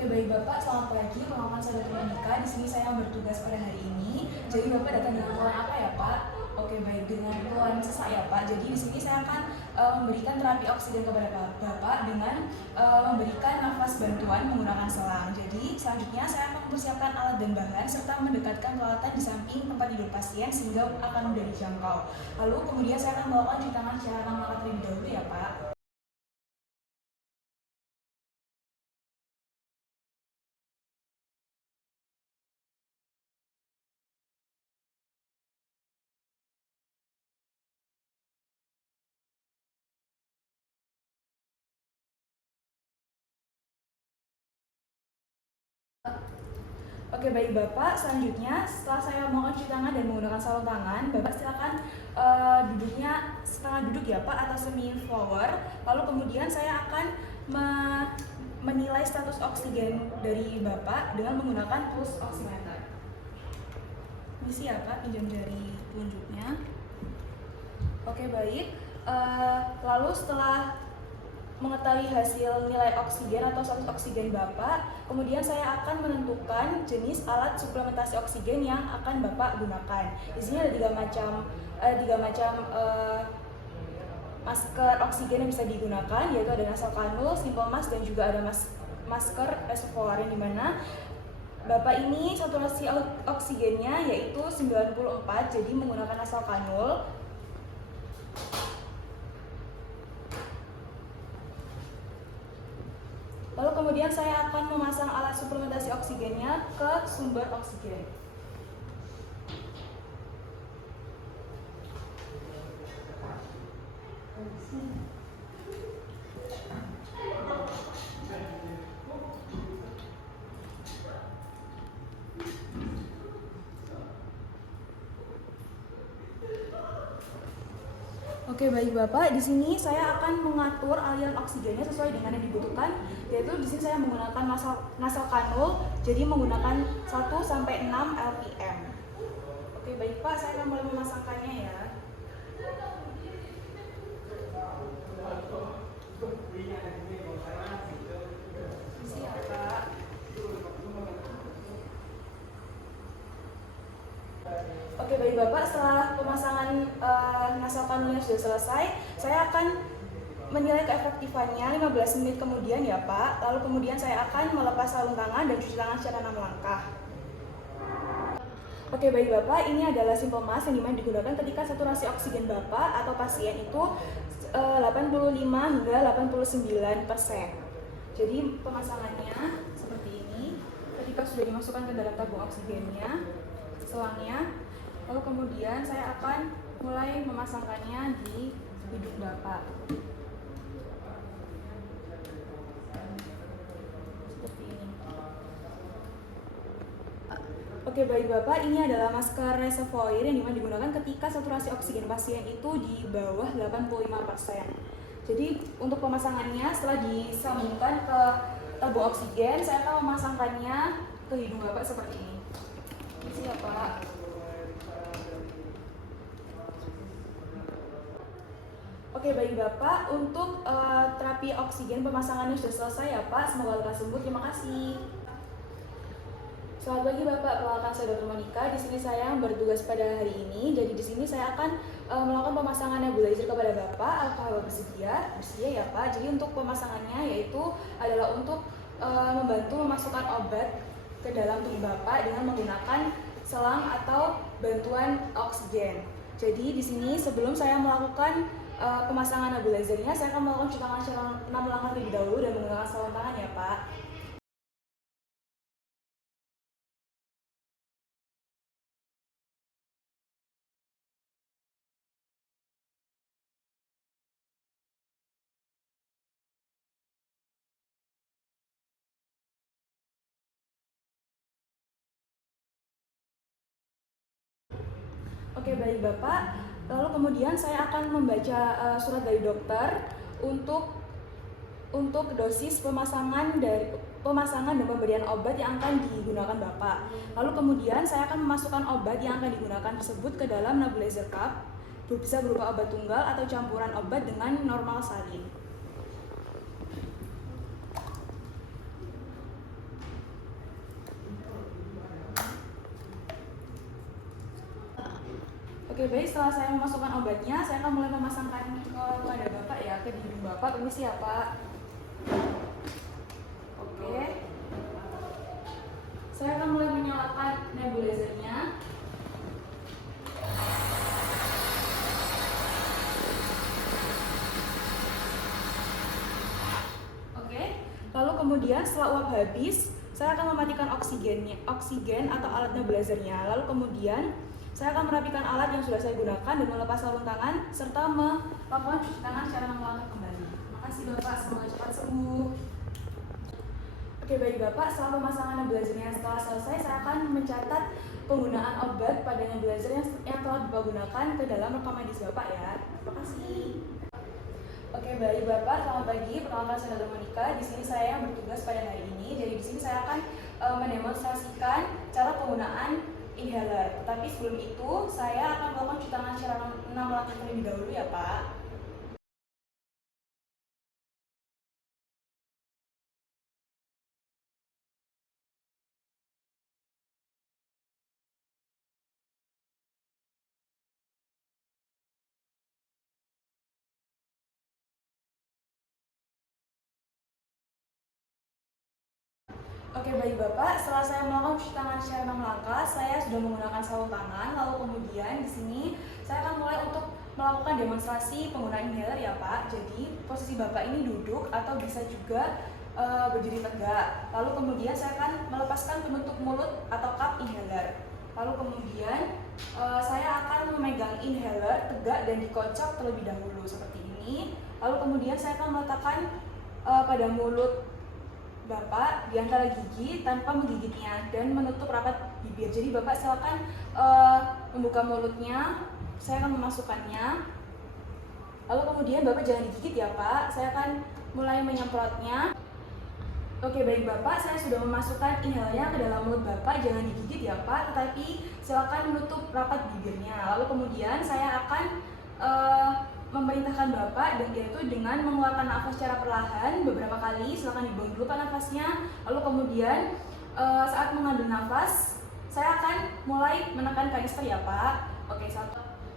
Oke, baik Bapak, selamat pagi. Perkenalkan saya Dr. Monika. Di sini saya bertugas pada hari ini. Jadi Bapak datang dengan keluhan apa ya Pak? Oke, baik, dengan keluhan sesak ya Pak. Jadi di sini saya akan memberikan terapi oksigen kepada Bapak dengan memberikan nafas bantuan menggunakan selang. Jadi selanjutnya saya akan mempersiapkan alat dan bahan serta mendekatkan peralatan di samping tempat tidur pasien sehingga akan mudah dijangkau. Lalu kemudian saya akan melakukan cuci tangan secara manual terlebih dahulu ya Pak. Oke, baik Bapak, selanjutnya setelah saya melakukan cuci tangan dan menggunakan sarung tangan, Bapak silakan duduknya setengah duduk ya Pak atau semi forward. Lalu kemudian saya akan menilai status oksigen dari Bapak dengan menggunakan pulse oximeter. Misi ya Pak, pinjam jari telunjuknya. Oke, baik. Lalu setelah mengetahui hasil nilai oksigen atau status oksigen Bapak, kemudian saya akan menentukan jenis alat suplementasi oksigen yang akan Bapak gunakan. Di sini ada tiga macam masker oksigen yang bisa digunakan, yaitu ada nasal kanul, simple mask, dan juga ada masker reservoir yang dimana Bapak ini saturasi oksigennya yaitu 94, jadi menggunakan nasal kanul. Lalu kemudian saya akan memasang alat suplementasi oksigennya ke sumber oksigen. Oke, baik Bapak, di sini saya akan mengatur aliran oksigennya sesuai dengan yang dibutuhkan, yaitu di sini saya menggunakan nasal kanul, jadi menggunakan 1 sampai 6 LPM. Oke, baik Pak, saya akan mulai memasangkannya ya. Siap, Pak. Oke, baik Bapak, setelah pemasangan nasal kanulnya sudah selesai, saya akan menilai keefektifannya 15 menit kemudian ya Pak. Lalu kemudian saya akan melepas sarung tangan dan cuci tangan secara 6 langkah. Oke, baik Bapak, ini adalah simple mask yang dimana digunakan ketika saturasi oksigen Bapak atau pasien itu 85 hingga 89%. Jadi pemasangannya seperti ini. Ketika sudah dimasukkan ke dalam tabung oksigennya, selangnya, lalu kemudian saya akan mulai memasangkannya di hidung Bapak. Seperti ini. Oke, baik Bapak, ini adalah masker reservoir yang dimana digunakan ketika saturasi oksigen pasien itu di bawah 85%. Jadi untuk pemasangannya setelah disambungkan ke tabung oksigen, saya akan memasangkannya ke hidung Bapak seperti ini. Siap, Pak. Oke, baik Bapak, untuk terapi oksigen pemasangannya sudah selesai ya Pak. Semoga lekas sembuh. Terima kasih. Selamat pagi Bapak, perkenalkan saya Dr. Monika. Di sini saya bertugas pada hari ini. Jadi di sini saya akan melakukan pemasangan nebulizer kepada Bapak. Apakah Bapak bersedia? Bersedia ya Pak. Jadi untuk pemasangannya yaitu adalah untuk membantu memasukkan obat ke dalam tubuh Bapak dengan menggunakan selang atau bantuan oksigen. Jadi di sini sebelum saya melakukan pemasangan nebulizernya, saya akan melakukan cuci tangan secara 6 langkah terlebih dahulu dan menggunakan sarung tangan ya Pak. Oke, baik Bapak. Lalu kemudian saya akan membaca surat dari dokter untuk dosis pemasangan dan pemberian obat yang akan digunakan Bapak. Lalu kemudian saya akan memasukkan obat yang akan digunakan tersebut ke dalam nebulizer cup, bisa berupa obat tunggal atau campuran obat dengan normal salin. Oke, baik. Setelah saya memasukkan obatnya, saya akan mulai memasangkan kepada Bapak ya, ke hidung Bapak. Permisi ya, Pak. Oke. Saya akan mulai menyalakan nebulizernya. Oke. Lalu kemudian setelah uap habis, saya akan mematikan oksigen atau alat nebulizernya. Lalu kemudian saya akan merapikan alat yang sudah saya gunakan dan melepas sarung tangan serta melakukan cuci tangan secara mengulang kembali. Makasih Bapak, semoga cepat sembuh. Oke, baik Bapak, setelah pemasangan nebulizernya setelah selesai, saya akan mencatat penggunaan obat pada nebulizer yang telah Bapak gunakan ke dalam rekam medis Bapak ya. Terima kasih. Oke, baik Bapak, selamat pagi. Perkenalkan saya Dr. Monica. Di sini saya yang bertugas pada hari ini. Jadi di sini saya akan mendemonstrasikan cara penggunaan inhaler. Tetapi sebelum itu, saya akan melakukan cuci tangan secara 6 langkah terlebih dahulu ya Pak. Oke, baik Bapak, setelah saya melakukan cuci tangan secara 6 langkah, saya sudah menggunakan sarung tangan. Lalu kemudian di sini saya akan mulai untuk melakukan demonstrasi penggunaan inhaler ya Pak. Jadi posisi Bapak ini duduk atau bisa juga berdiri tegak. Lalu kemudian saya akan melepaskan penutup mulut atau cup inhaler. Lalu kemudian saya akan memegang inhaler tegak dan dikocok terlebih dahulu seperti ini. Lalu kemudian saya akan meletakkan pada mulut Bapak di antara gigi tanpa menggigitnya dan menutup rapat bibir. Jadi Bapak silakan membuka mulutnya, saya akan memasukkannya. Lalu kemudian Bapak jangan digigit ya Pak, saya akan mulai menyemprotnya. Oke, baik Bapak, saya sudah memasukkan inhalernya ke dalam mulut Bapak, jangan digigit ya Pak, tetapi silakan menutup rapat bibirnya. Lalu kemudian saya akan memerintahkan Bapak yaitu dengan mengeluarkan nafas secara perlahan beberapa kali. Silakan dibuang dulu nafasnya. Lalu kemudian saat mengambil nafas, saya akan mulai menekan kanister ya Pak.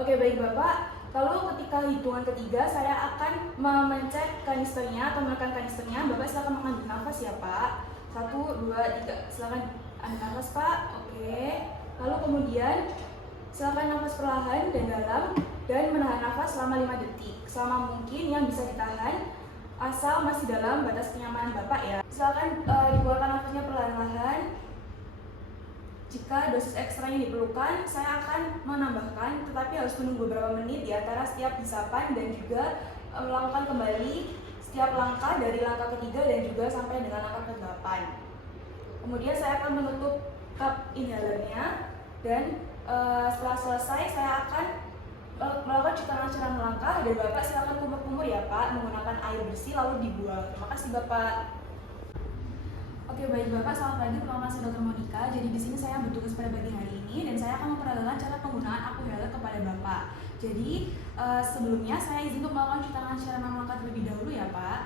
Oke, baik Bapak. Lalu ketika hitungan ketiga, saya akan memencet kanisternya atau menekan kanisternya. Bapak silakan mengambil nafas ya Pak. 1, 2, 3. Silakan ambil nafas Pak. Oke. Lalu kemudian silakan nafas perlahan dan dalam dan menahan nafas selama 5 detik. Selama mungkin yang bisa ditahan asal masih dalam batas kenyamanan Bapak ya. Silakan dikeluarkan nafasnya perlahan-lahan. Jika dosis ekstranya diperlukan, saya akan menambahkan, tetapi harus menunggu beberapa menit di antara setiap hisapan dan juga melakukan kembali setiap langkah dari langkah ketiga dan juga sampai dengan langkah ke-8. Kemudian saya akan menutup cup inhalernya dan setelah selesai saya akan melakukan cuci tangan secara melangkah dan Bapak silakan kumur-kumur ya Pak menggunakan air bersih lalu dibuang. Terima kasih Bapak. Oke, baik Bapak, selamat pagi. Perkenalkan saya Dr. Monica. Jadi di sini saya bertugas pada pagi hari ini dan saya akan memperagakan cara penggunaan Akuheler kepada Bapak. Jadi sebelumnya saya izin untuk melakukan cuci tangan secara 6 langkah terlebih dahulu ya Pak.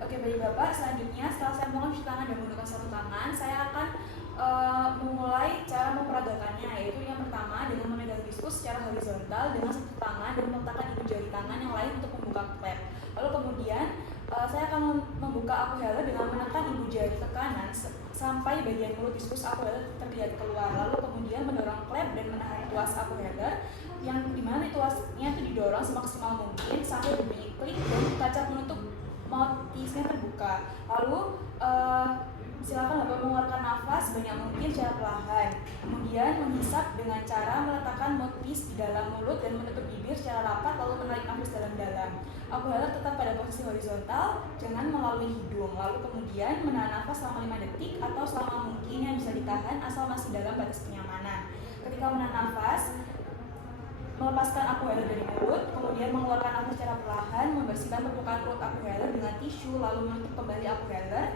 Oke, baik Bapak, selanjutnya setelah saya melakukan cuci tangan dan menggunakan sarung tangan, saya akan memulai cara memperagakannya, yaitu yang pertama dengan memegang diskus secara horizontal dengan satu tangan dan meletakkan ibu jari tangan yang lain untuk membuka klep. Lalu kemudian saya akan membuka Akuheler dengan menekan ibu jari ke kanan sampai bagian mulut diskus Akuheler terlihat keluar. Lalu kemudian mendorong klep dan menahan tuas Akuheler yang dimana tuasnya itu didorong semaksimal mungkin sampai berbunyi klik dan kaca penutup mouthpiece-nya terbuka. Lalu silakan Bapak mengeluarkan nafas banyak mungkin secara perlahan. Kemudian menghisap dengan cara meletakkan mouthpiece di dalam mulut dan menutup bibir secara rapat lalu menarik nafas dalam-dalam. Akuheler tetap pada posisi horizontal, jangan melalui hidung. Lalu kemudian menahan nafas selama 5 detik atau selama mungkin yang bisa ditahan asal masih dalam batas kenyamanan. Ketika menahan nafas, melepaskan Akuheler dari mulut, kemudian mengeluarkan nafas secara perlahan, membersihkan permukaan mulut Akuheler dengan tisu, lalu menutup kembali Akuheler.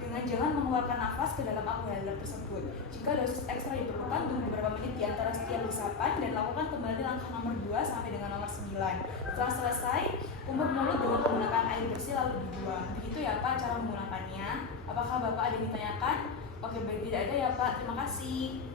dengan jangan mengeluarkan nafas ke dalam inhaler tersebut. Jika dosis ekstra diperlukan, tunggu beberapa menit di antara setiap hisapan dan lakukan kembali langkah nomor 2 sampai dengan nomor 9. Setelah selesai, umur mulut dengan menggunakan air bersih lalu dibuang. Begitu ya Pak cara menggunakannya. Apakah Bapak ada yang ditanyakan? Oke, baik, tidak ada ya Pak. Terima kasih.